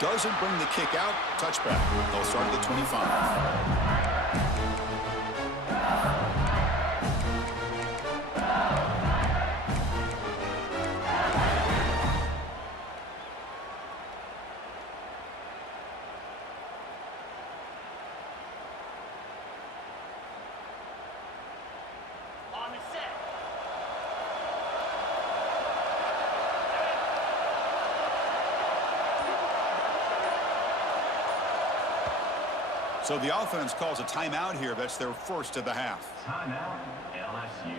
Doesn't bring the kick out. Touchback. They'll start at the 25. So the offense calls a timeout here. That's their first of the half. Timeout, LSU.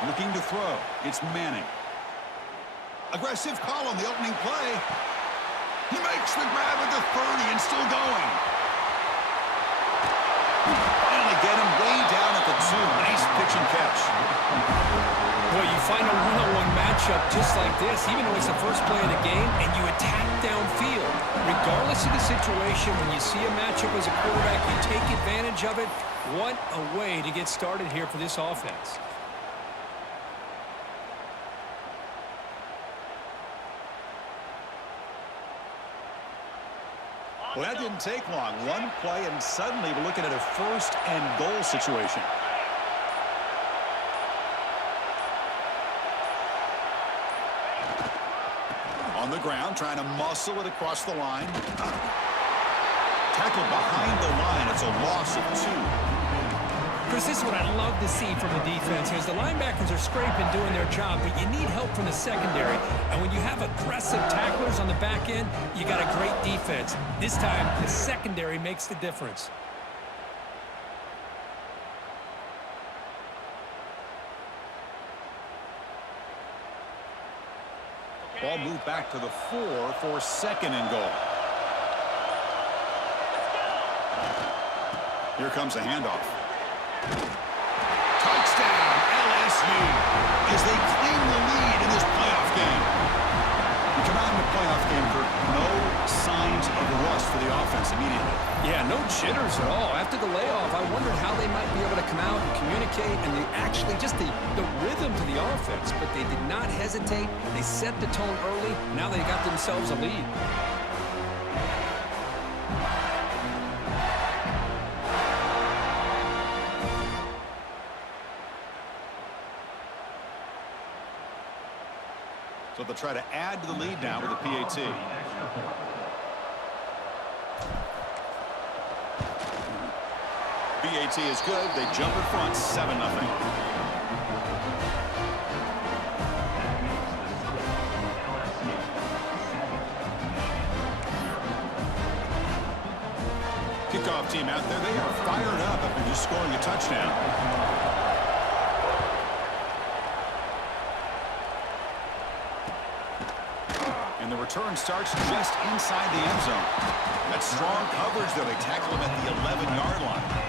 Looking to throw. It's Manning. Aggressive call on the opening play. He makes the grab at the 30 and still going. Finally get him way down at the 2. Nice pitch and catch. Boy, you find a one-on-one matchup just like this, even though it's the first play of the game, and you attack downfield. Regardless of the situation, when you see a matchup as a quarterback, you take advantage of it. What a way to get started here for this offense. Well, that didn't take long. One play, and suddenly we're looking at a first and goal situation. On the ground, trying to muscle it across the line. Tackled behind the line. It's a loss of 2. Chris, this is what I love to see from the defense. As the linebackers are scraping, doing their job, but you need help from the secondary. And when you have aggressive tacklers on the back end, you got a great defense. This time, the secondary makes the difference. Ball moved back to the 4 for second and goal. Here comes a handoff. Touchdown, LSU, as they claim the lead in this playoff game. We come out in the playoff game for no signs of rust for the offense immediately. Yeah, no jitters at all. After the layoff, I wondered how they might be able to come out and communicate and just the rhythm to the offense. But they did not hesitate. They set the tone early. Now they got themselves a lead. So they'll try to add to the lead now with a PAT. PAT is good. They jump in front, 7-0. Kickoff team out there. They are fired up after just scoring a touchdown. return starts just inside the end zone. That's strong coverage, though. They tackle him at the 11-yard line.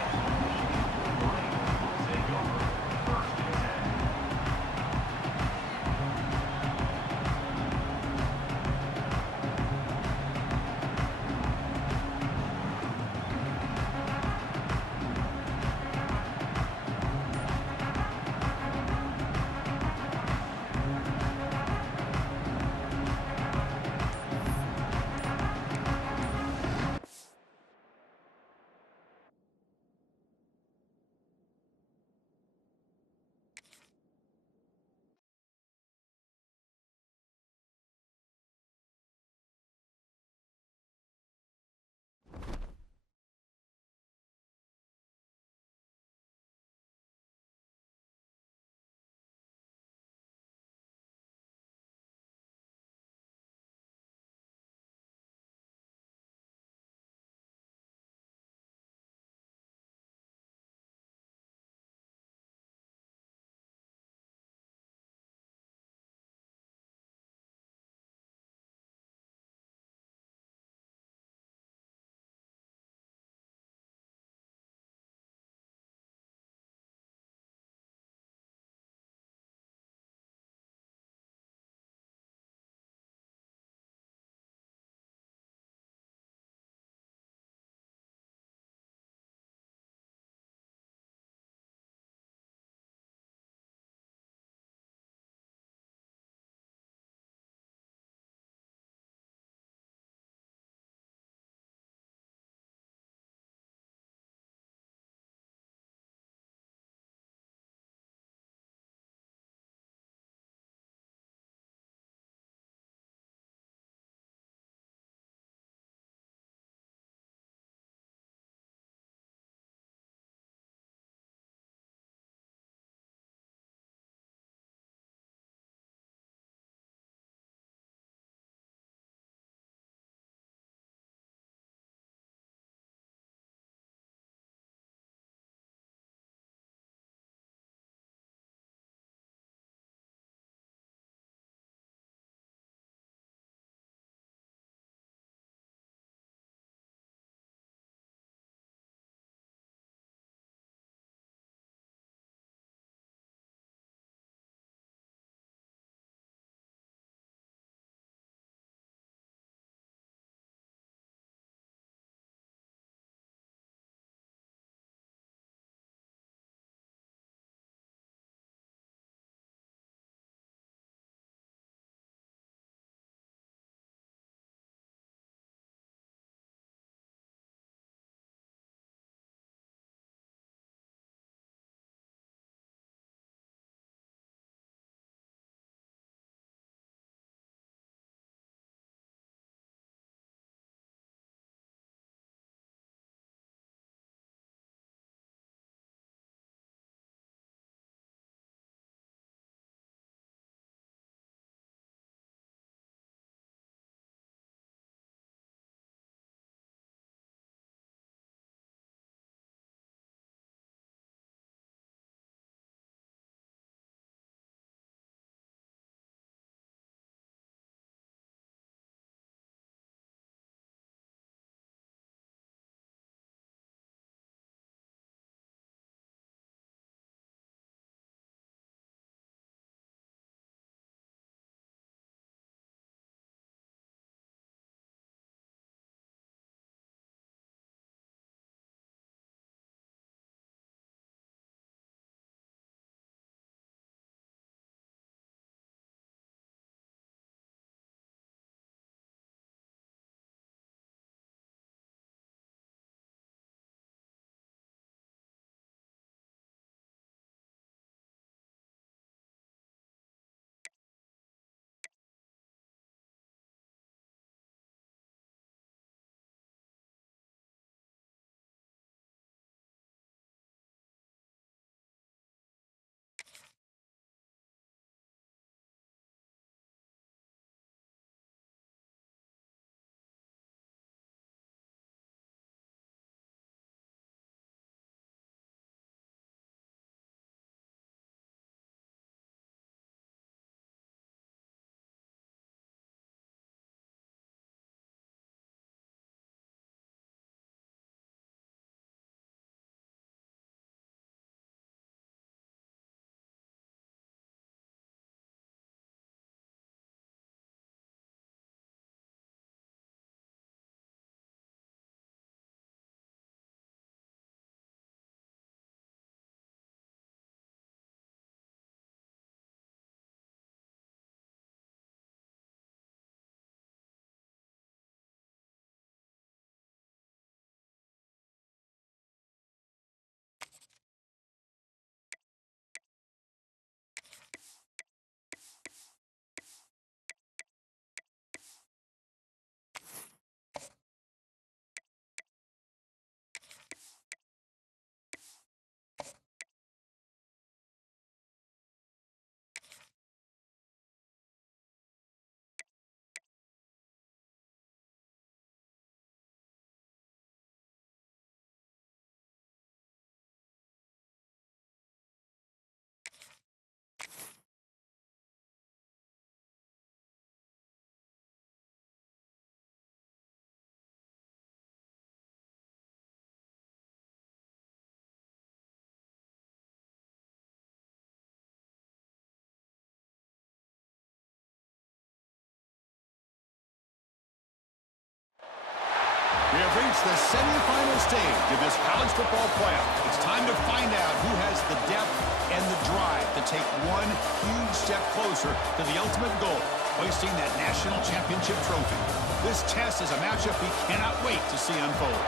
have reached the semifinal stage of this college football playoff. It's time to find out who has the depth and the drive to take one huge step closer to the ultimate goal, hoisting that national championship trophy. This test is a matchup we cannot wait to see unfold.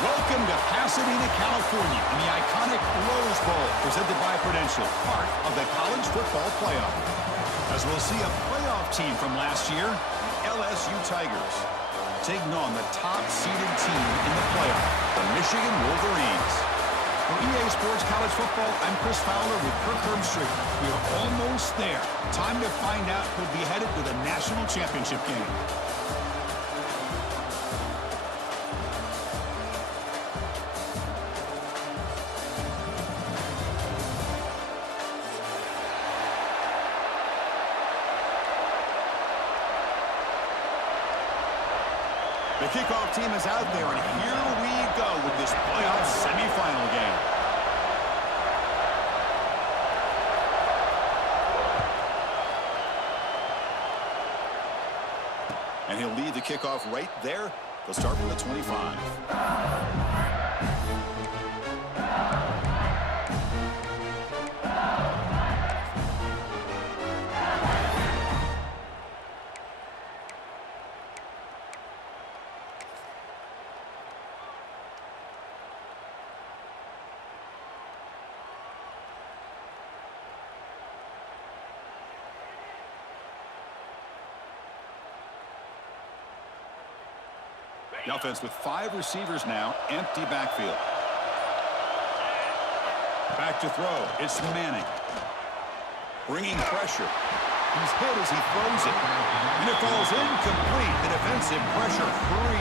Welcome to Pasadena, California, in the iconic Rose Bowl, presented by Prudential, part of the college football playoff. As we'll see a playoff team from last year, LSU Tigers, taking on the top-seeded team in the playoff, the Michigan Wolverines. For EA Sports College Football, I'm Chris Fowler with Kirk Herbstreit. We are almost there. Time to find out who'll be headed to the national championship game. The kickoff team is out there, and here we go with this playoff semifinal game. And he'll lead the kickoff right there. They'll start from the 25. The offense with 5 receivers now, empty backfield. Back to throw. It's Manning. Bringing pressure. He's hit as he throws it. And it falls incomplete. The defensive pressure hurried.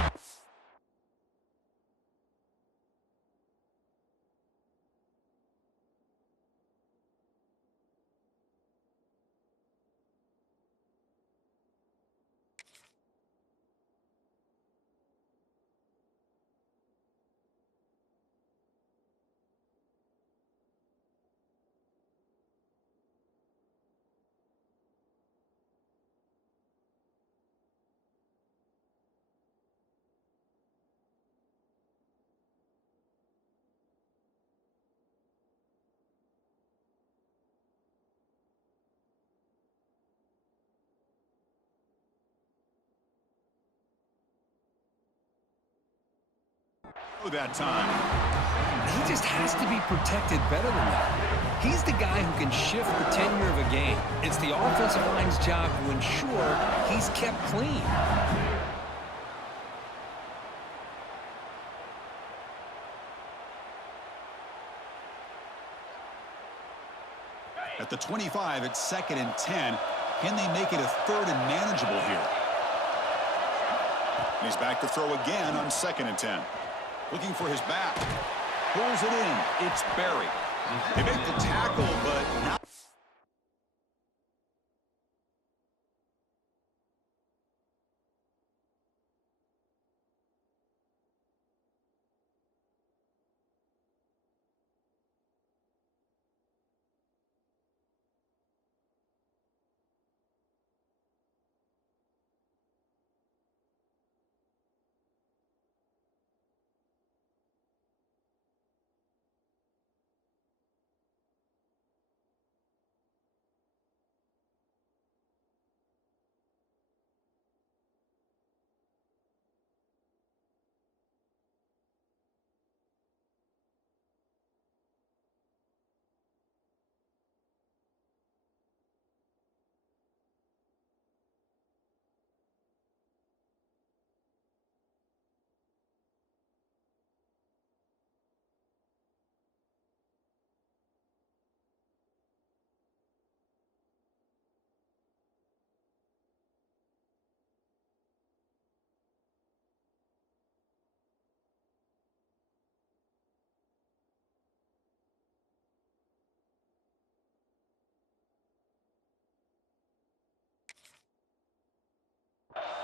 That time. He just has to be protected better than that. He's the guy who can shift the tenure of a game. It's the offensive line's job to ensure he's kept clean. At the 25, it's 2nd and 10. Can they make it a 3rd and manageable here? And he's back to throw again on 2nd and 10. Looking for his back. Pulls it in. It's Barry. They make the tackle, but not.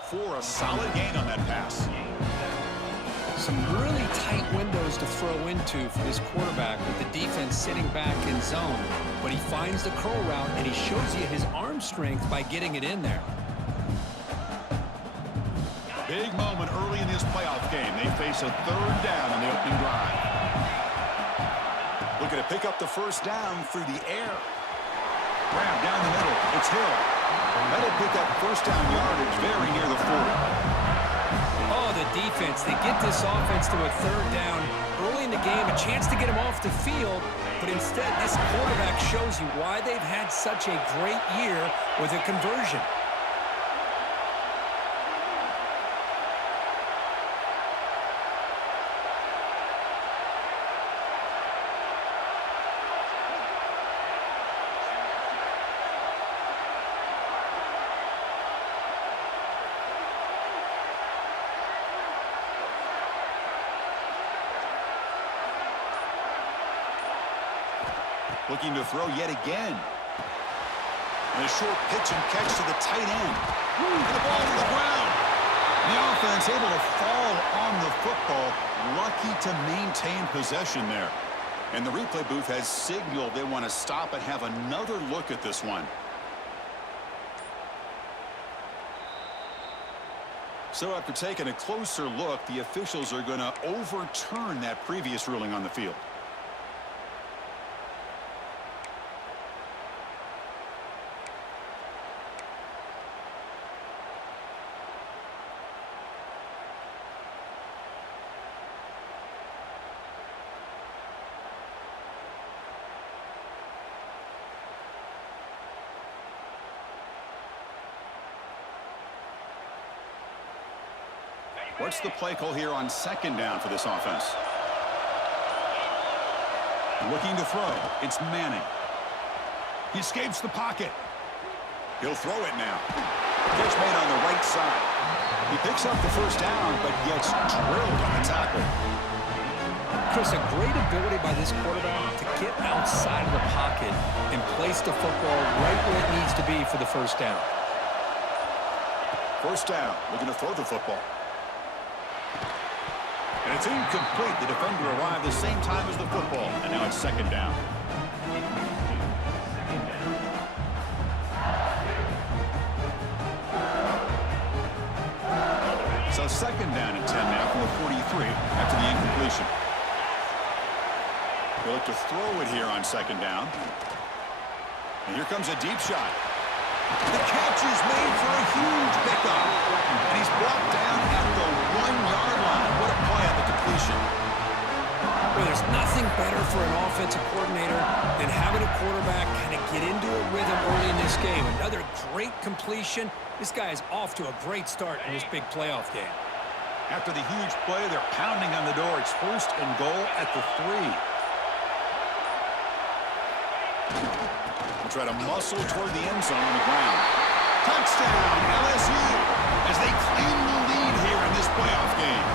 For a solid gain on that pass. Some really tight windows to throw into for this quarterback with the defense sitting back in zone. But he finds the curl route, and he shows you his arm strength by getting it in there. Big moment early in this playoff game. They face a third down on the opening drive. Looking to pick up the first down through the air. Grab down the middle. It's Hill. That'll pick up first down yardage very near the 40. Oh, the defense. They get this offense to a third down early in the game, a chance to get him off the field, but instead this quarterback shows you why they've had such a great year with a conversion. Looking to throw yet again. And a short pitch and catch to the tight end. And the ball to the ground. The offense able to fall on the football. Lucky to maintain possession there. And the replay booth has signaled they want to stop and have another look at this one. So after taking a closer look, the officials are going to overturn that previous ruling on the field. What's the play call here on second down for this offense? Looking to throw. It's Manning. He escapes the pocket. He'll throw it now. Catch made on the right side. He picks up the first down, but gets drilled on the tackle. Chris, a great ability by this quarterback to get outside of the pocket and place the football right where it needs to be for the first down. First down. Looking to throw the football. And it's incomplete. The defender arrived the same time as the football. And now it's second down. So second down and 10 now from the 43 after the incompletion. They look to throw it here on second down. And here comes a deep shot. The catch is made for a huge pickup. And he's brought down at the 1-yard line. What a play on the completion. Well, there's nothing better for an offensive coordinator than having a quarterback kind of get into a rhythm early in this game. Another great completion. This guy is off to a great start in this big playoff game. After the huge play, they're pounding on the door. It's first and goal at the 3. Try to muscle toward the end zone on the ground. Touchdown, LSU, as they claim the lead here in this playoff game.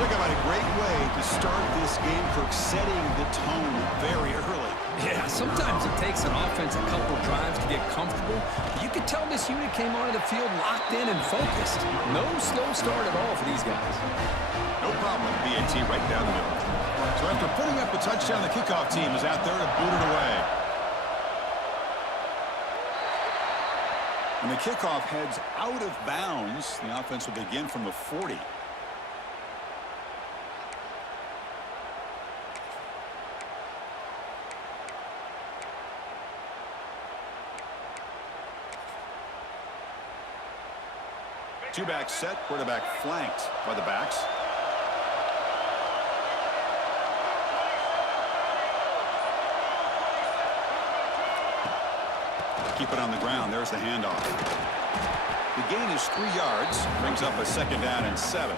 Talk about a great way to start this game, for setting the tone very early. Yeah, sometimes it takes an offense a couple drives to get comfortable. You could tell this unit came onto the field locked in and focused. No slow start at all for these guys. No problem with the BAT right down the middle. So after putting up a touchdown, the kickoff team is out there to boot it away. When the kickoff heads out of bounds, the offense will begin from the 40. Two-back set, quarterback flanked by the backs. Keep it on the ground. There's the handoff. The gain is 3 yards. Brings up a second down and 7.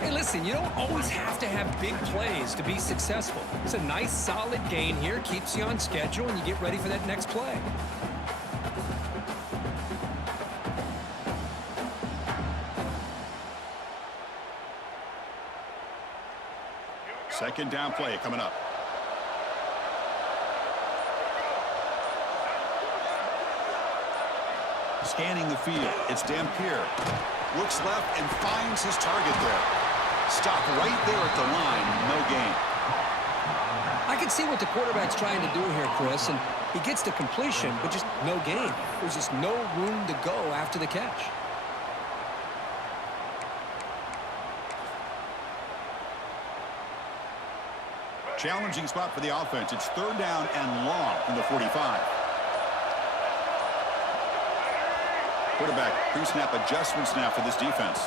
Hey, listen, you don't always have to have big plays to be successful. It's a nice, solid gain here. Keeps you on schedule, and you get ready for that next play. Second down play coming up. Scanning the field, it's Dampier. Looks left and finds his target there. Stop right there at the line, no gain. I can see what the quarterback's trying to do here, Chris, and he gets the completion, but just no gain. There's just no room to go after the catch. Challenging spot for the offense. It's third down and long from the 45. Quarterback pre-snap adjustments now for this defense.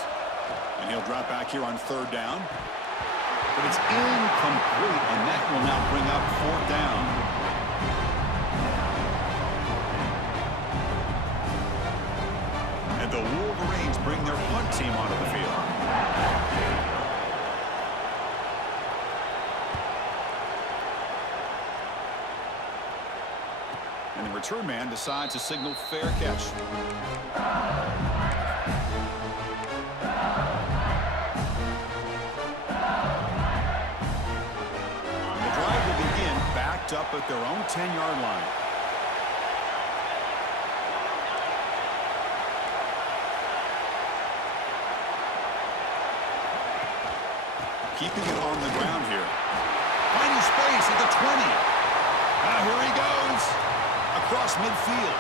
And he'll drop back here on third down. But it's incomplete, and that will now bring up fourth down. And the Wolverines bring their punt team onto the field. And the return man decides to signal fair catch. And the drive will begin backed up at their own 10-yard line. Keeping it on the ground here. Finding space at the 20. Now here he goes. Across midfield.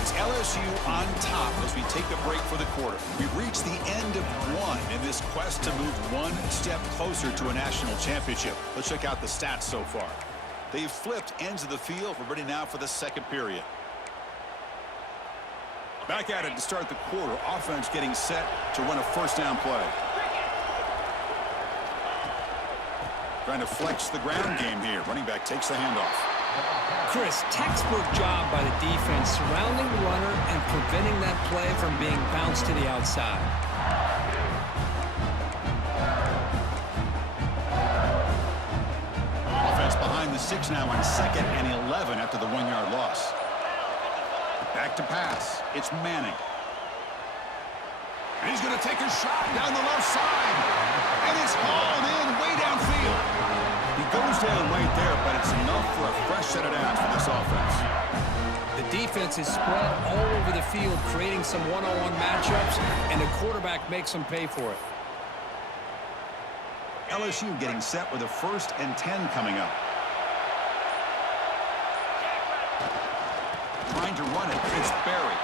It's LSU on top as we take a break for the quarter. We've reached the end of one in this quest to move one step closer to a national championship. Let's check out the stats so far. They've flipped ends of the field. We're ready now for the second period. Back at it to start the quarter. Offense getting set to run a first down play. Trying to flex the ground game here. Running back takes the handoff. Chris, textbook job by the defense surrounding the runner and preventing that play from being bounced to the outside. Offense behind the 6 now on 2nd and 11 after the 1-yard loss. Back to pass. It's Manning. And he's going to take a shot down the left side. And it's hauled in way downfield. He goes down right there, but it's enough for a fresh set of downs for this offense. The defense is spread all over the field, creating some one-on-one matchups, and the quarterback makes them pay for it. LSU getting set with a 1st and 10 coming up. Trying to run it. It's Barry.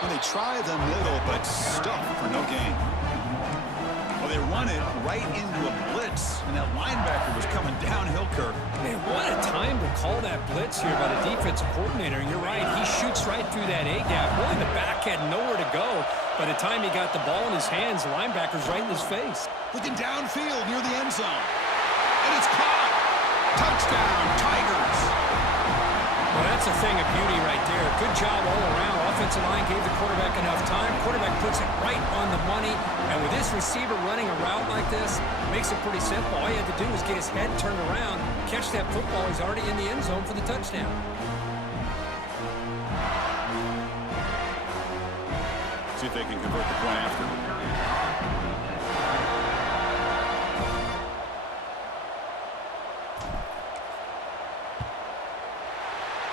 Well, they try the middle, but stuff for no gain. Well, they run it right into a blitz, and that linebacker was coming downhill, Kirk. Man, what a time to call that blitz here by the defensive coordinator. And you're right, he shoots right through that A-gap. Really, the back had nowhere to go. By the time he got the ball in his hands, the linebacker's right in his face. Looking downfield near the end zone. And it's caught. Touchdown, Tigers. Well, that's a thing of beauty right there. Good job all around. Offensive line gave the quarterback enough time. Quarterback puts it right on the money. And with this receiver running a route like this, makes it pretty simple. All you had to do was get his head turned around, catch that football. He's already in the end zone for the touchdown. See if they can convert the point after.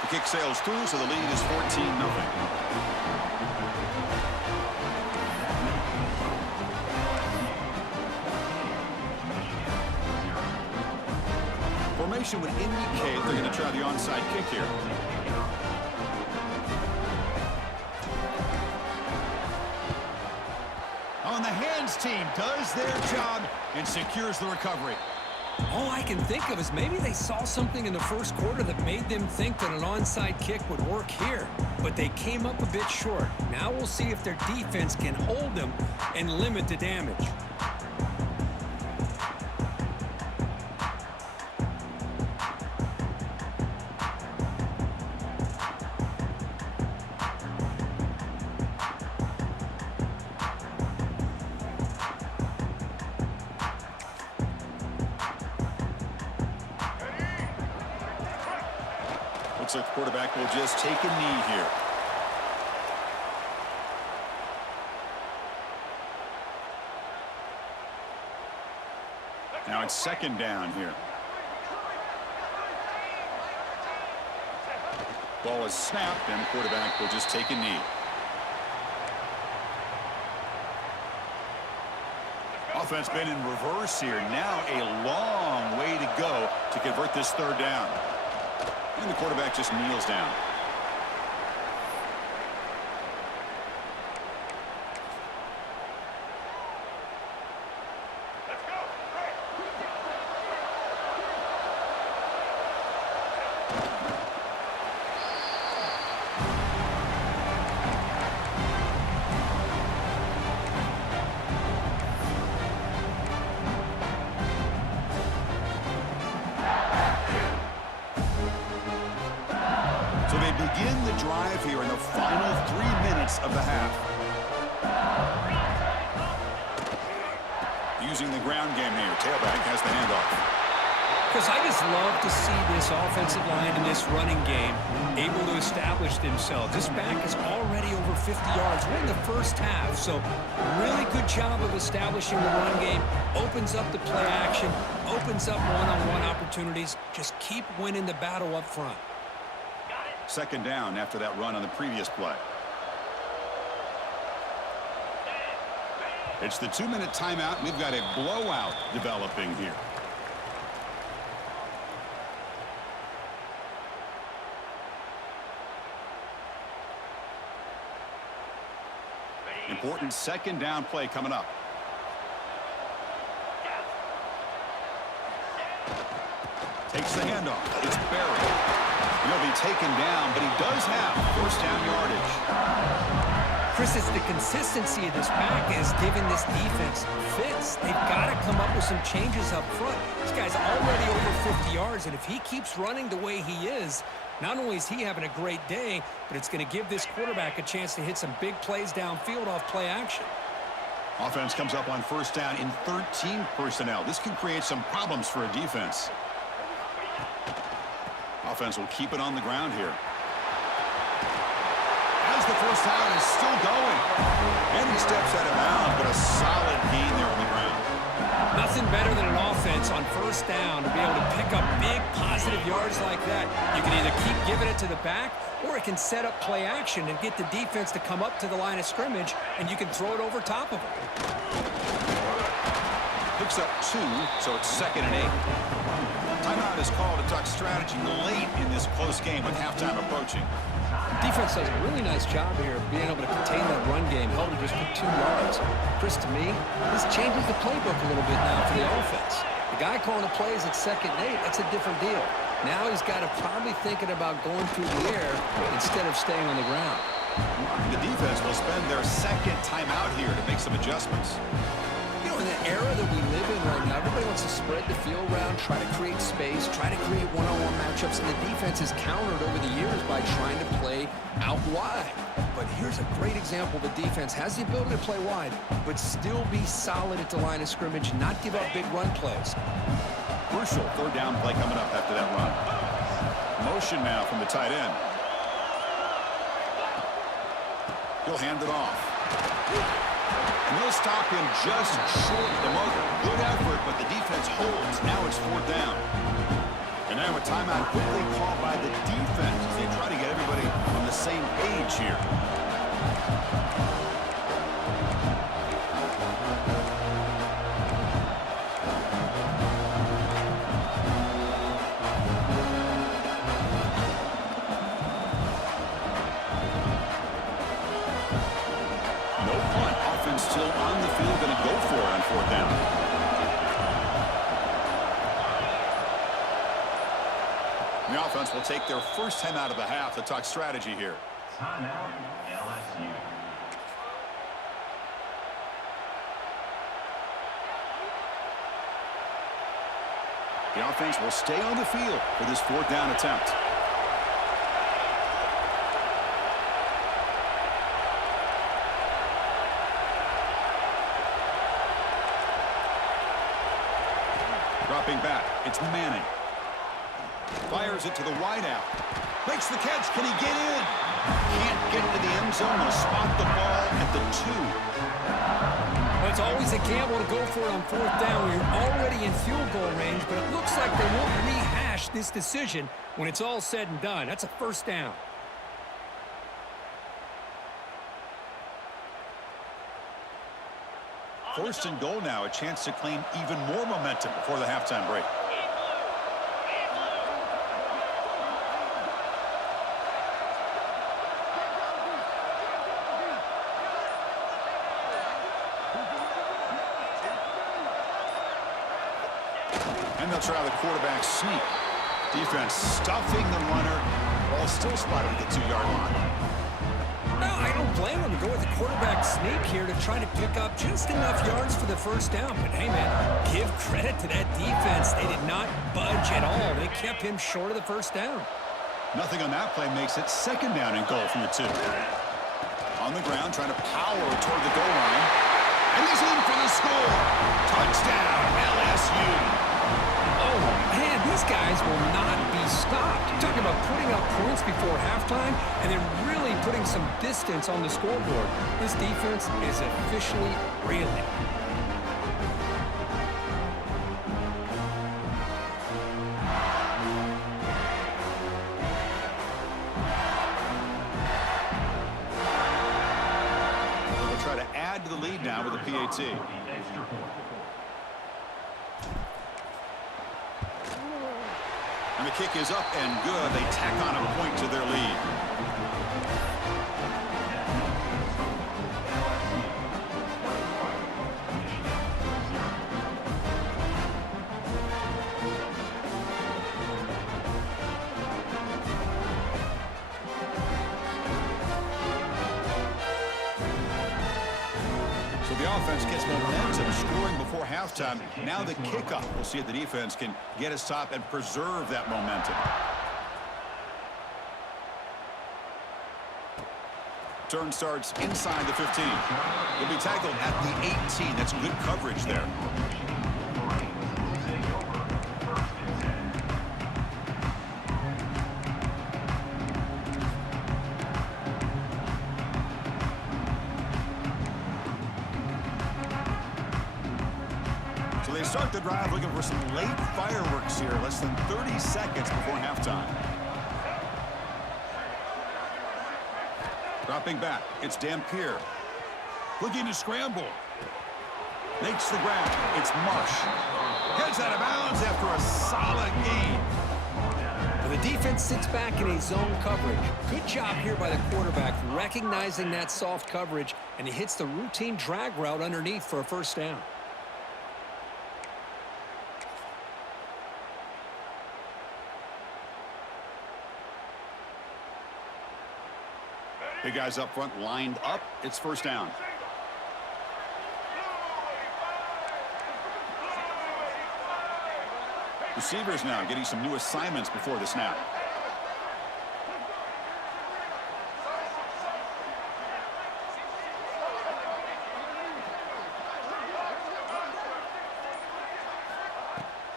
The kick sails through, so the lead is 14-0. Formation would indicate they're going to try the onside kick here. On the hands team does their job and secures the recovery. All I can think of is maybe they saw something in the first quarter that made them think that an onside kick would work here. But they came up a bit short. Now we'll see if their defense can hold them and limit the damage. Looks like the quarterback will just take a knee here. Now it's 2nd down here. Ball is snapped, and the quarterback will just take a knee. Offense been in reverse here. Now a long way to go to convert this third down. And the quarterback just kneels down. So they begin the drive here in the final 3 minutes of the half. Using the ground game here. Tailback has the handoff. Because I just love to see this offensive line in this running game able to establish themselves. This back is already over 50 yards. We're in the first half, so really good job of establishing the run game. Opens up the play action, opens up one-on-one opportunities. Just keep winning the battle up front. Second down after that run on the previous play. It's the 2-minute timeout. We've got a blowout developing here. Important second down play coming up. Takes the handoff. It's buried. He'll be taken down, but he does have first down yardage. Chris, it's the consistency of this back is giving this defense fits. They've got to come up with some changes up front. This guy's already over 50 yards, and if he keeps running the way he is, not only is he having a great day, but it's going to give this quarterback a chance to hit some big plays downfield off play action. Offense comes up on first down in 13 personnel. This can create some problems for a defense. Offense will keep it on the ground here. As the first down is still going. And he steps out of bounds, but a solid gain there on the ground. Nothing better than an offense on first down to be able to pick up big positive yards like that. You can either keep giving it to the back, or it can set up play action and get the defense to come up to the line of scrimmage, and you can throw it over top of them. Picks up 2, so it's 2nd and 8. Timeout is called to talk strategy late in this close game with halftime approaching. Defense does a really nice job here of being able to contain that run game, held to just 2 yards. Chris, to me, this changes the playbook a little bit now for the offense. The guy calling the plays at 2nd and 8, that's a different deal. Now he's got to probably thinking about going through the air instead of staying on the ground. The defense will spend their second timeout here to make some adjustments. You know, in the era that we live in right now, everybody wants to spread the field around, try to create space, try to create one-on-one matchups, and the defense has countered over the years by trying to play out wide. But here's a great example. The defense has the ability to play wide, but still be solid at the line of scrimmage, not give up big run plays. Crucial third down play coming up after that run. Motion now from the tight end. He'll hand it off. And they'll stop him just short of the marker. Good effort, but the defense holds. Now it's 4th down. And now a timeout quickly called by the defense as they try to get everybody on the same page here. Still on the field, going to go for it on 4th down. The offense will take their first time out of the half to talk strategy here. Timeout, LSU. The offense will stay on the field for this 4th down attempt. Dropping back, it's Manning. Fires it to the wideout. Makes the catch. Can he get in? Can't get to the end zone. He'll spot the ball at the 2. Well, it's always a gamble to go for it on 4th down. We're already in field goal range, but it looks like they won't rehash this decision when it's all said and done. That's a first down. First and goal now, a chance to claim even more momentum before the halftime break. And they'll try the quarterback sneak. Defense stuffing the runner, while still spotted at the 2-yard line. No, I don't blame him to go with the quarterback sneak here to try to pick up just enough yards for the first down. But hey, man, give credit to that defense. They did not budge at all. They kept him short of the first down. Nothing on that play makes it second down and goal from the 2. On the ground, trying to power toward the goal line. And he's in for the score. Touchdown, LSU. Oh, man, these guys will not be stopped. You're talking about putting up points before halftime and then really putting some distance on the scoreboard. This defense is officially reeling. They'll try to add to the lead now with a PAT. And the kick is up and good. They tack on a point to their lead. So the offense gets momentum, scoring before halftime. Now the kickoff. We'll see if the defense can get a stop and preserve that momentum. Turn starts inside the 15. He'll be tackled at the 18. That's good coverage there. They start the drive looking for some late fireworks here, less than 30 seconds before halftime. Dropping back, it's Dampier. Looking to scramble. Makes the ground, it's Marsh. Heads out of bounds after a solid gain. Well, the defense sits back in a zone coverage. Good job here by the quarterback, recognizing that soft coverage, and he hits the routine drag route underneath for a first down. The guys up front lined up. It's first down. Receivers now getting some new assignments before the snap.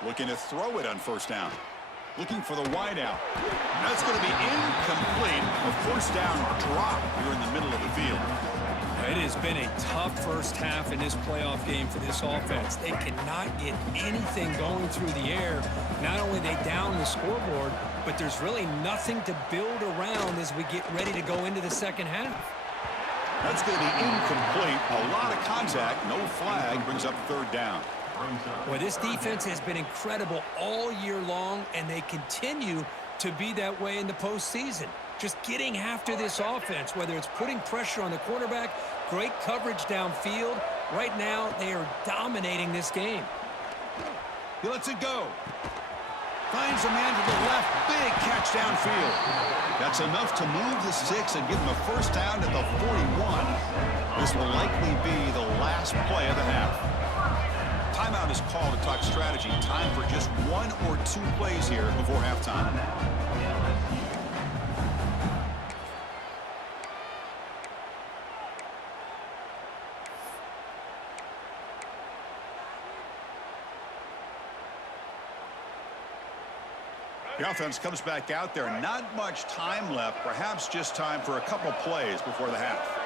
Looking to throw it on first down. Looking for the wide out. That's going to be incomplete. A first down drop here in the middle of the field. It has been a tough first half in this playoff game for this offense. They cannot get anything going through the air. Not only they down the scoreboard, but there's really nothing to build around as we get ready to go into the second half. That's going to be incomplete. A lot of contact. No flag brings up third down. Boy, this defense has been incredible all year long, and they continue to be that way in the postseason. Just getting after this offense, whether it's putting pressure on the quarterback, great coverage downfield. Right now, they are dominating this game. He lets it go. Finds a man to the left. Big catch downfield. That's enough to move the sticks and give him a first down at the 41. This will likely be the last play of the half. Timeout is called to talk strategy. Time for just one or two plays here before halftime. The offense comes back out there. Not much time left. Perhaps just time for a couple plays before the half.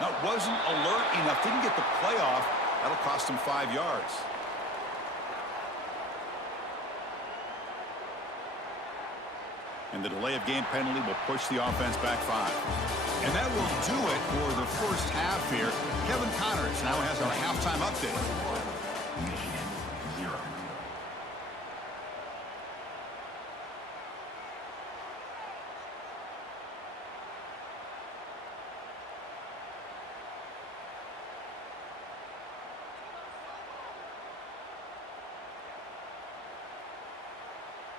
Now, wasn't alert enough. Didn't get the play off. That'll cost him 5 yards. And the delay of game penalty will push the offense back 5. And that will do it for the first half here. Kevin Connors now has our halftime update. Michigan 0.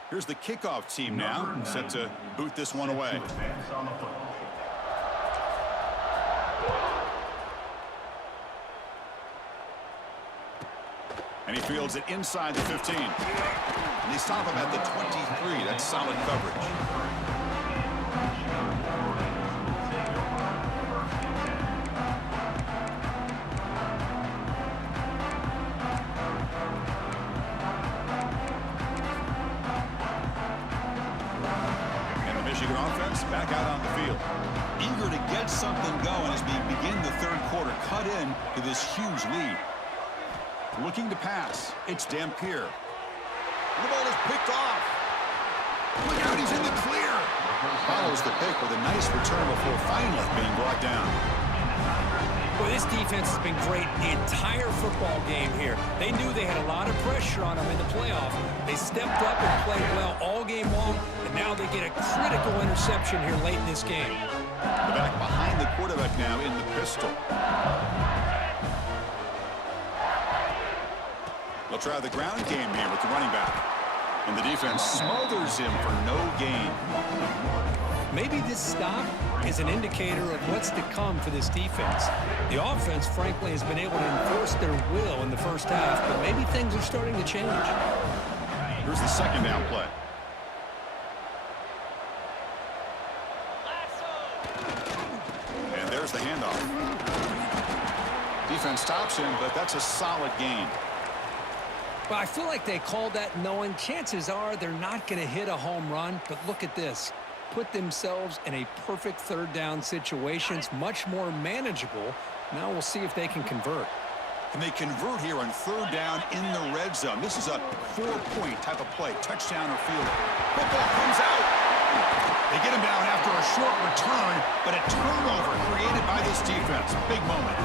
Here's the kickoff team now, set to boot this one away. Advance on the football. And he fields it inside the 15. And they stop him at the 23. That's solid coverage. Michigan offense back out on the field. Eager to get something going as we begin the third quarter. Cut in to this huge lead. Looking to pass. It's Dampier. The ball is picked off. Look out, he's in the clear. Follows the pick with a nice return before finally being brought down. Well, this defense has been great the entire football game here. They knew they had a lot of pressure on them in the playoff. They stepped up and played well all game long, and now they get a critical interception here late in this game. The back behind the quarterback now in the pistol. They'll try the ground game here with the running back. And the defense smothers him for no gain. Maybe this stop is an indicator of what's to come for this defense. The offense, frankly, has been able to enforce their will in the first half, but maybe things are starting to change. Here's the second down play. And there's the handoff. Defense stops him, but that's a solid gain. But I feel like they called that knowing chances are they're not going to hit a home run, but look at this. Put themselves in a perfect third down situation. It's much more manageable. Now we'll see if they can convert. And they convert here on third down in the red zone. This is a 4-point type of play, touchdown or field. Football comes out. They get him down after a short return, but a turnover created by this defense. Big moment.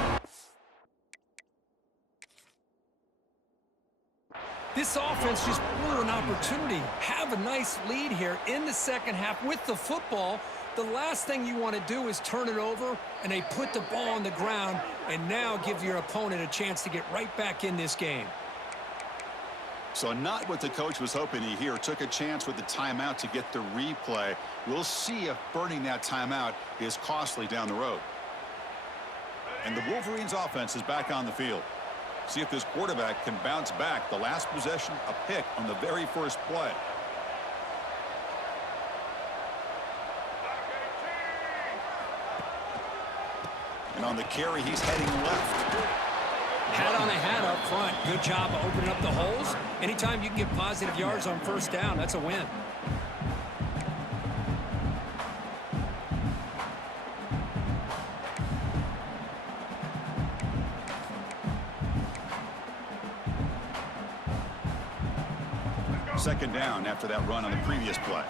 This offense just blew an opportunity. Have a nice lead here in the second half with the football. The last thing you want to do is turn it over, and they put the ball on the ground and now give your opponent a chance to get right back in this game. So not what the coach was hoping to hear. Took a chance with the timeout to get the replay. We'll see if burning that timeout is costly down the road. And the Wolverines offense is back on the field. See if this quarterback can bounce back. The last possession, a pick on the very first play. And on the carry, he's heading left. Hat on a hat up front. Good job of opening up the holes. Anytime you can get positive yards on first down, that's a win. Second down after that run on the previous play.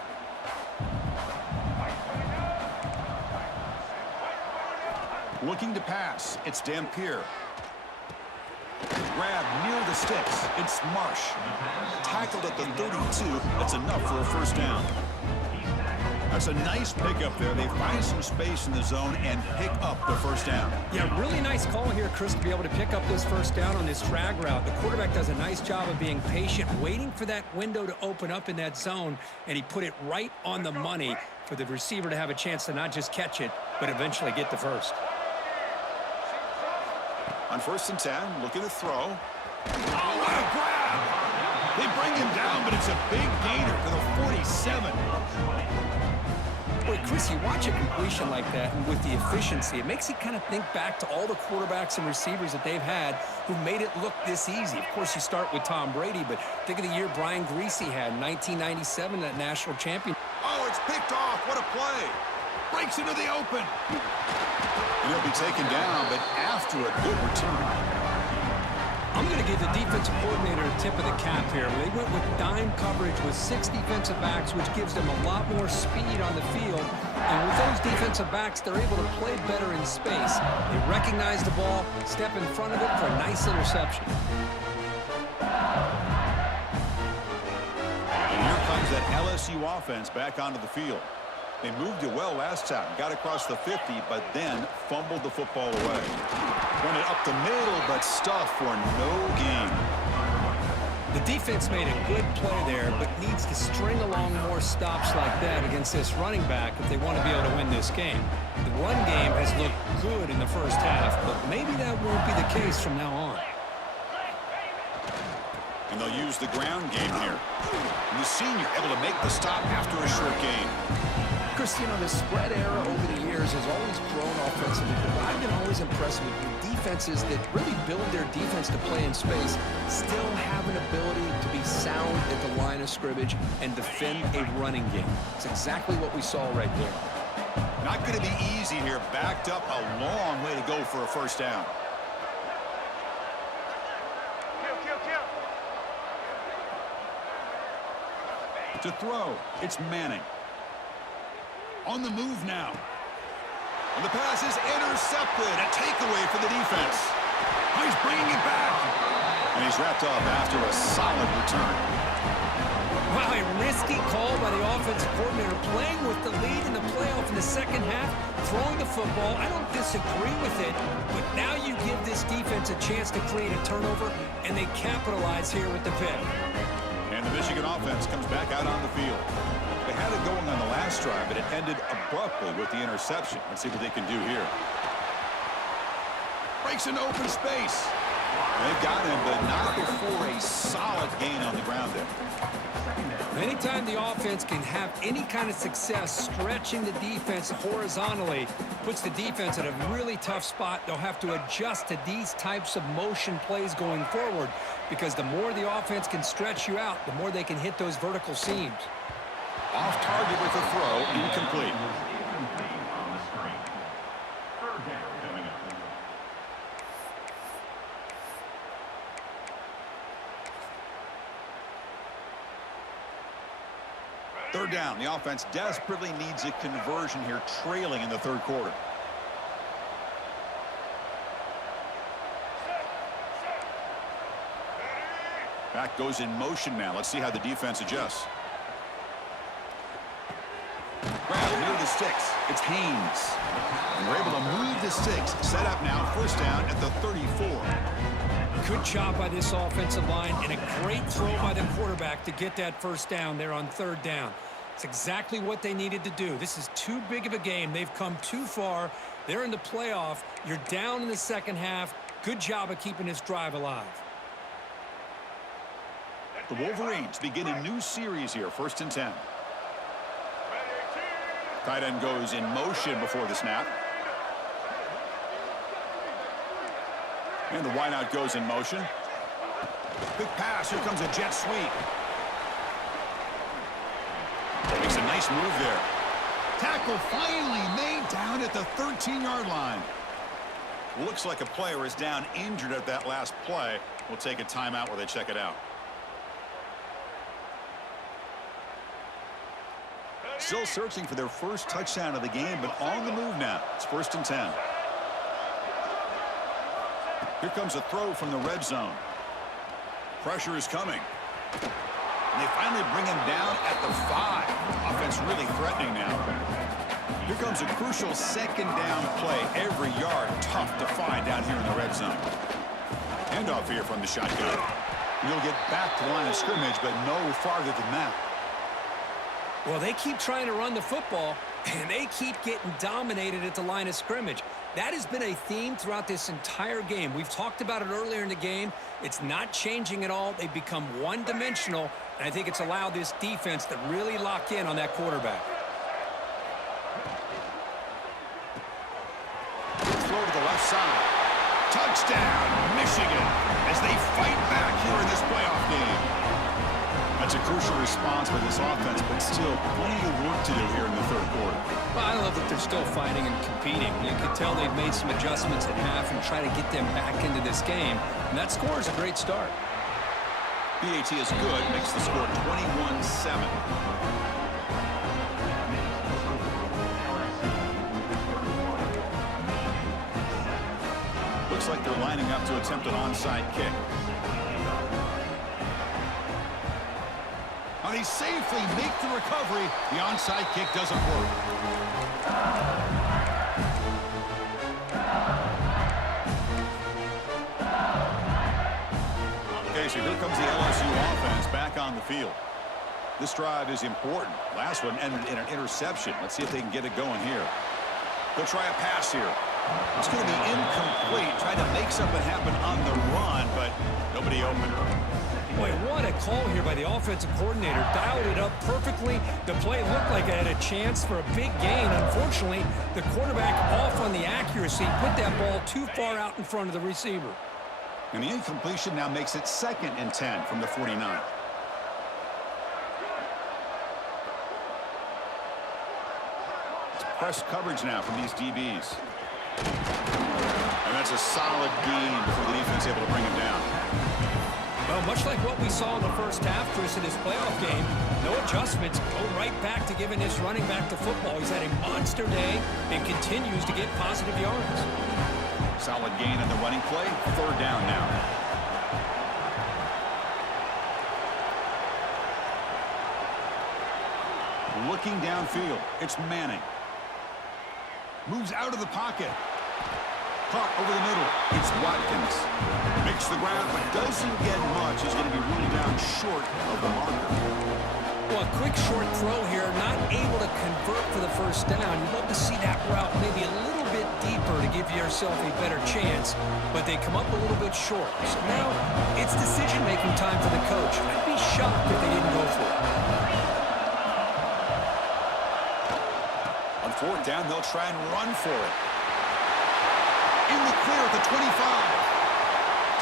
Looking to pass. It's Dampier. Grab near the sticks. It's Marsh. Tackled at the 32. That's enough for a first down. That's a nice pickup there. They find some space in the zone and pick up the first down. Yeah, really nice call here, Chris, to be able to pick up this first down on this drag route. The quarterback does a nice job of being patient, waiting for that window to open up in that zone, and he put it right on the money for the receiver to have a chance to not just catch it, but eventually get the first. On 1st and 10, looking to throw. Oh, what a grab! They bring him down, but it's a big gainer to the 47. Boy, Chris, you watch a completion like that, and with the efficiency, it makes you kind of think back to all the quarterbacks and receivers that they've had who made it look this easy. Of course, you start with Tom Brady, but think of the year Brian Griese had in 1997, that national champion. Oh, it's picked off. What a play. Breaks into the open. And he'll be taken down, but after a good return. I'm going to give the defensive coordinator a tip of the cap here. They went with dime coverage with 6 defensive backs, which gives them a lot more speed on the field. And with those defensive backs, they're able to play better in space. They recognize the ball, step in front of it for a nice interception. And here comes that LSU offense back onto the field. They moved it well last time, got across the 50, but then fumbled the football away. Run it up the middle, but stuffed for no gain. The defense made a good play there, but needs to string along more stops like that against this running back if they want to be able to win this game. The run game has looked good in the first half, but maybe that won't be the case from now on. And they'll use the ground game here. And the senior able to make the stop after a short gain. Chris, you know, the spread era over the years has always grown offensively, but I've been always impressed with defenses that really build their defense to play in space, still have an ability to be sound at the line of scrimmage and defend a running game. It's exactly what we saw right there. Not going to be easy here. Backed up a long way to go for a first down. To throw, it's Manning. On the move now. And the pass is intercepted. A takeaway for the defense. Oh, he's bringing it back. And he's wrapped up after a solid return. Wow, a risky call by the offensive coordinator, playing with the lead in the playoff in the second half, throwing the football. I don't disagree with it, but now you give this defense a chance to create a turnover, and they capitalize here with the pick. And the Michigan offense comes back out on the field. They had it going on the last drive, but it ended abruptly with the interception. Let's see what they can do here. Breaks into open space. They've got him, but not before a solid gain on the ground there. Anytime the offense can have any kind of success stretching the defense horizontally, puts the defense in a really tough spot. They'll have to adjust to these types of motion plays going forward, because the more the offense can stretch you out, the more they can hit those vertical seams. Off target with a throw, incomplete. Third down. The offense desperately needs a conversion here, trailing in the third quarter. Back goes in motion now. Let's see how the defense adjusts. Grab near the sticks. It's Haynes. And we're able to move the sticks. Set up now, first down at the 34. Good job by this offensive line, and a great throw by the quarterback to get that first down there on third down. It's exactly what they needed to do. This is too big of a game. They've come too far. They're in the playoff. You're down in the second half. Good job of keeping this drive alive. The Wolverines begin a new series here, 1st and 10. Tight end goes in motion before the snap. And the wideout goes in motion. Quick pass. Here comes a jet sweep. Makes a nice move there. Tackle finally made down at the 13-yard line. Looks like a player is down injured at that last play. We'll take a timeout while they check it out. Still searching for their first touchdown of the game, but on the move now. It's 1st and 10. Here comes a throw from the red zone. Pressure is coming. And they finally bring him down at the 5. Offense really threatening now. Here comes a crucial second down play. Every yard tough to find down here in the red zone. Handoff here from the shotgun. He'll get back to the line of scrimmage, but no farther than that. Well, they keep trying to run the football, and they keep getting dominated at the line of scrimmage. That has been a theme throughout this entire game. We've talked about it earlier in the game. It's not changing at all. They've become one-dimensional, and I think it's allowed this defense to really lock in on that quarterback. Throw to the left side. Touchdown, Michigan, as they fight back here in this playoff game. A That's a crucial response by this offense, but still plenty of work to do here in the third quarter. Well, I love that they're still fighting and competing. You can tell they've made some adjustments at half and try to get them back into this game. And that score is a great start. BAT is good, makes the score 21-7. Looks like they're lining up to attempt an onside kick. And he safely makes the recovery. The onside kick doesn't work. Okay, so here comes the LSU offense back on the field. This drive is important. Last one ended in an interception. Let's see if they can get it going here. They'll try a pass here. It's going to be incomplete. Trying to make something happen on the run, but nobody open. Boy, what a call here by the offensive coordinator. Dialed it up perfectly. The play looked like it had a chance for a big gain. Unfortunately, the quarterback off on the accuracy, put that ball too far out in front of the receiver. And the incompletion now makes it 2nd and 10 from the 49. It's press coverage now from these DBs. And that's a solid gain before the defense able to bring him down. Well, much like what we saw in the first half, Chris, in his playoff game, no adjustments, go right back to giving this running back the football. He's had a monster day and continues to get positive yards. Solid gain on the running play. 3rd down now. Looking downfield, it's Manning. Moves out of the pocket. Caught over the middle. It's Watkins. Makes the ground, but doesn't get much. He's going to be ruled down short of the marker. Well, a quick short throw here, not able to convert for the first down. You'd love to see that route maybe a little bit deeper to give yourself a better chance, but they come up a little bit short. So now it's decision-making time for the coach. I'd be shocked if they didn't go for it. On 4th down, they'll try and run for it. In the clear at the 25.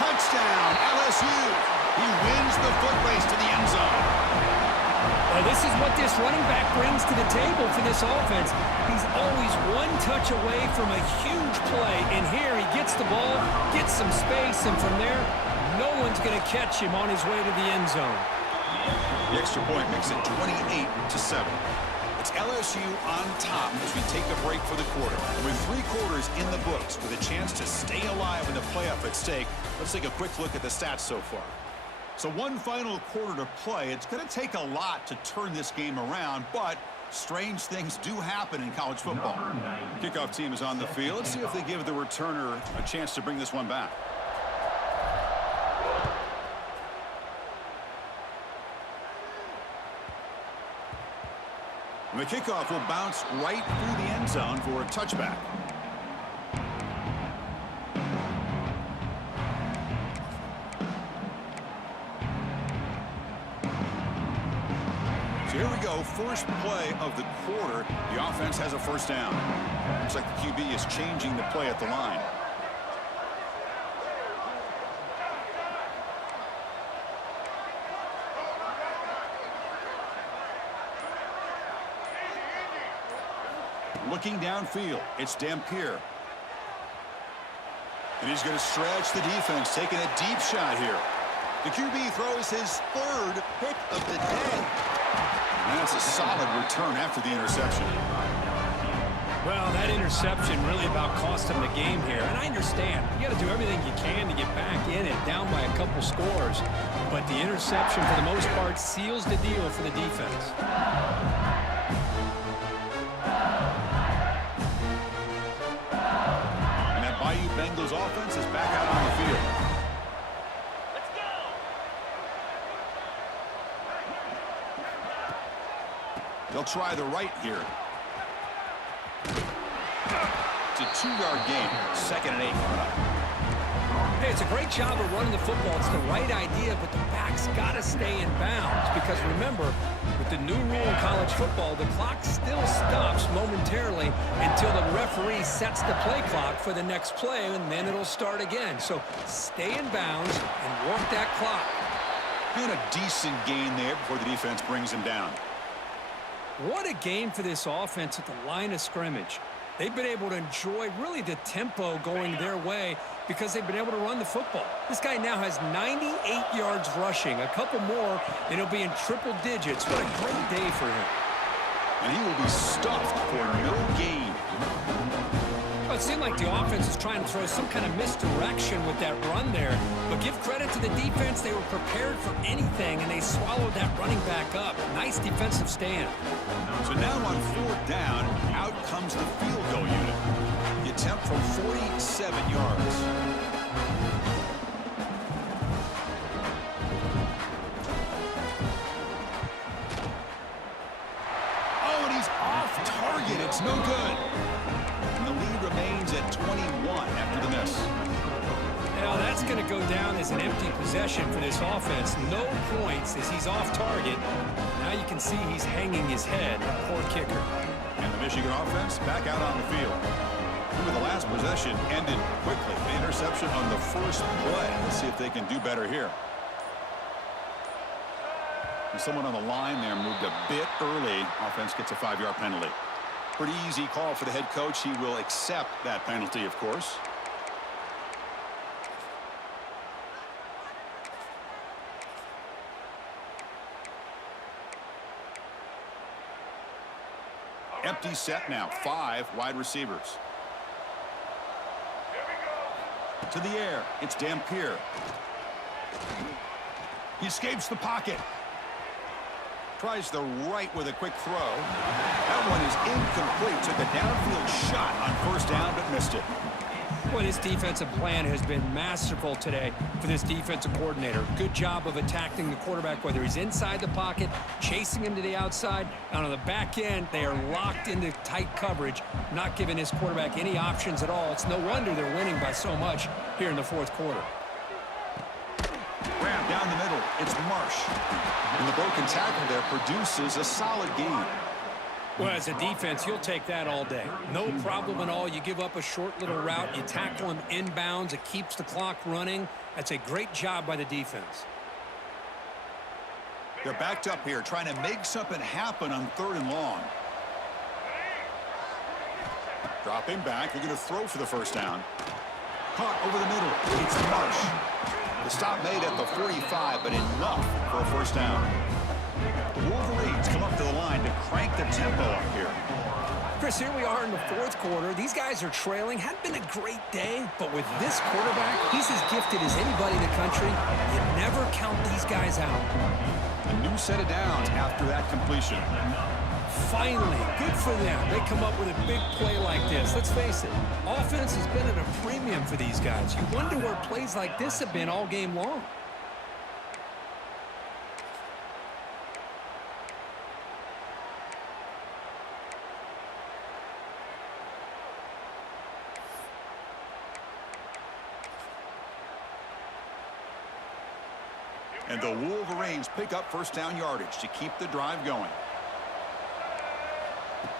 Touchdown, LSU. He wins the foot race to the end zone. Well, this is what this running back brings to the table for this offense. He's always one touch away from a huge play, and here he gets the ball, gets some space, and from there, no one's going to catch him on his way to the end zone. The extra point makes it 28-7. It's LSU on top as we take a break for the quarter. With 3 quarters in the books with a chance to stay alive in the playoff at stake, let's take a quick look at the stats so far. So one final quarter to play. It's going to take a lot to turn this game around, but strange things do happen in college football. Kickoff team is on the field. Let's see if they give the returner a chance to bring this one back. And the kickoff will bounce right through the end zone for a touchback. So here we go, first play of the quarter. The offense has a first down. Looks like the QB is changing the play at the line. Looking downfield, it's Dampier. And he's going to stretch the defense, taking a deep shot here. The QB throws his 3rd pick of the day. And that's a solid return after the interception. Well, that interception really about cost him the game here. And I understand. You got to do everything you can to get back in it, down by a couple scores. But the interception, for the most part, seals the deal for the defense. Bengals offense is back out on the field. Let's go. They'll try the right here. It's a 2-yard gain. 2nd and 8 coming up. Hey, it's a great job of running the football. It's the right idea, but the back's got to stay in bounds. Because remember, with the new rule in college football, the clock still stops momentarily until the referee sets the play clock for the next play, and then it'll start again. So stay in bounds and work that clock. And a decent gain there before the defense brings him down. What a game for this offense at the line of scrimmage. They've been able to enjoy really the tempo going their way because they've been able to run the football. This guy now has 98 yards rushing. A couple more, and he'll be in triple digits. What a great day for him. And he will be stuffed for no gain. Well, it seemed like the offense was trying to throw some kind of misdirection with that run there. But give credit to the defense. They were prepared for anything, and they swallowed that running back up. Nice defensive stand. So now on 4th down, out comes the field goal unit. The attempt from 47 yards. Oh, and he's off target. It's no good. And the lead remains at 21 after the miss. Now that's going to go down as an empty possession for this offense. No points as he's off target. Now you can see he's hanging his head. Poor kicker. And the Michigan offense back out on the field. Remember, the last possession ended quickly. The interception on the first play. Let's see if they can do better here. And someone on the line there moved a bit early. Offense gets a 5-yard penalty. Pretty easy call for the head coach. He will accept that penalty, of course. Empty set now. 5 wide receivers. To the air. It's Dampier. He escapes the pocket. Tries the right with a quick throw. That one is incomplete. Took a downfield shot on 1st down, but missed it. Well, his defensive plan has been masterful today for this defensive coordinator. Good job of attacking the quarterback, whether he's inside the pocket, chasing him to the outside, and on the back end, they are locked into tight coverage, not giving his quarterback any options at all. It's no wonder they're winning by so much here in the 4th quarter. Grab down the middle. It's Marsh. And the broken tackle there produces a solid gain. Well, as a defense, you'll take that all day. No problem at all. You give up a short little route. You tackle him inbounds. It keeps the clock running. That's a great job by the defense. They're backed up here, trying to make something happen on 3rd and long. Dropping back. They're going to throw for the 1st down. Caught over the middle. It's Marsh. The stop made at the 45, but enough for a 1st down. The Wolverines come up to the line to crank the tempo up here. Chris, here we are in the 4th quarter. These guys are trailing. Hadn't been a great day, but with this quarterback, he's as gifted as anybody in the country. You never count these guys out. A new set of downs after that completion. Finally, good for them. They come up with a big play like this. Let's face it, offense has been at a premium for these guys. You wonder where plays like this have been all game long. And the Wolverines pick up 1st down yardage to keep the drive going.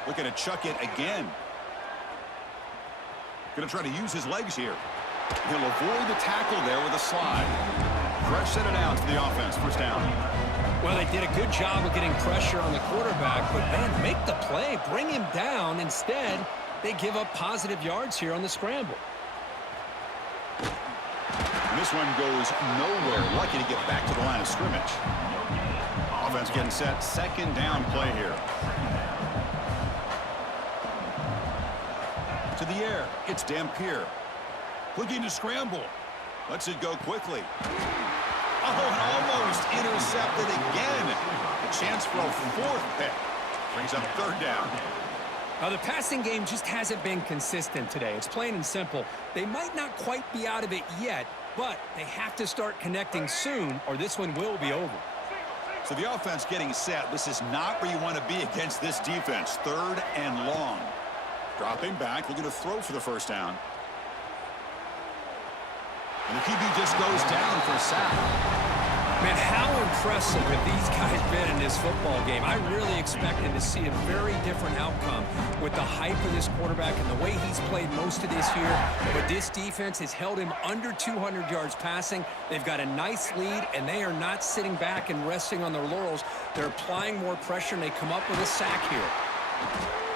Looking to chuck it again. Going to try to use his legs here. He'll avoid the tackle there with a slide. Fresh set of downs for the offense. 1st down. Well, they did a good job of getting pressure on the quarterback, but man, make the play, bring him down. Instead, they give up positive yards here on the scramble. And this one goes nowhere. Lucky to get back to the line of scrimmage. Offense getting set. 2nd down play here. To the air. It's Dampier. Looking to scramble. Lets it go quickly. Oh, and almost intercepted again. A chance for a 4th pick. Brings up 3rd down. Now, the passing game just hasn't been consistent today. It's plain and simple. They might not quite be out of it yet, but they have to start connecting soon or this one will be over. So the offense getting set. This is not where you want to be against this defense. 3rd and long. Dropping back. Looking to throw for the 1st down. And the QB just goes down for a sack. Man, how impressive have these guys been in this football game? I really expected to see a very different outcome with the hype of this quarterback and the way he's played most of this year. But this defense has held him under 200 yards passing. They've got a nice lead, and they are not sitting back and resting on their laurels. They're applying more pressure, and they come up with a sack here.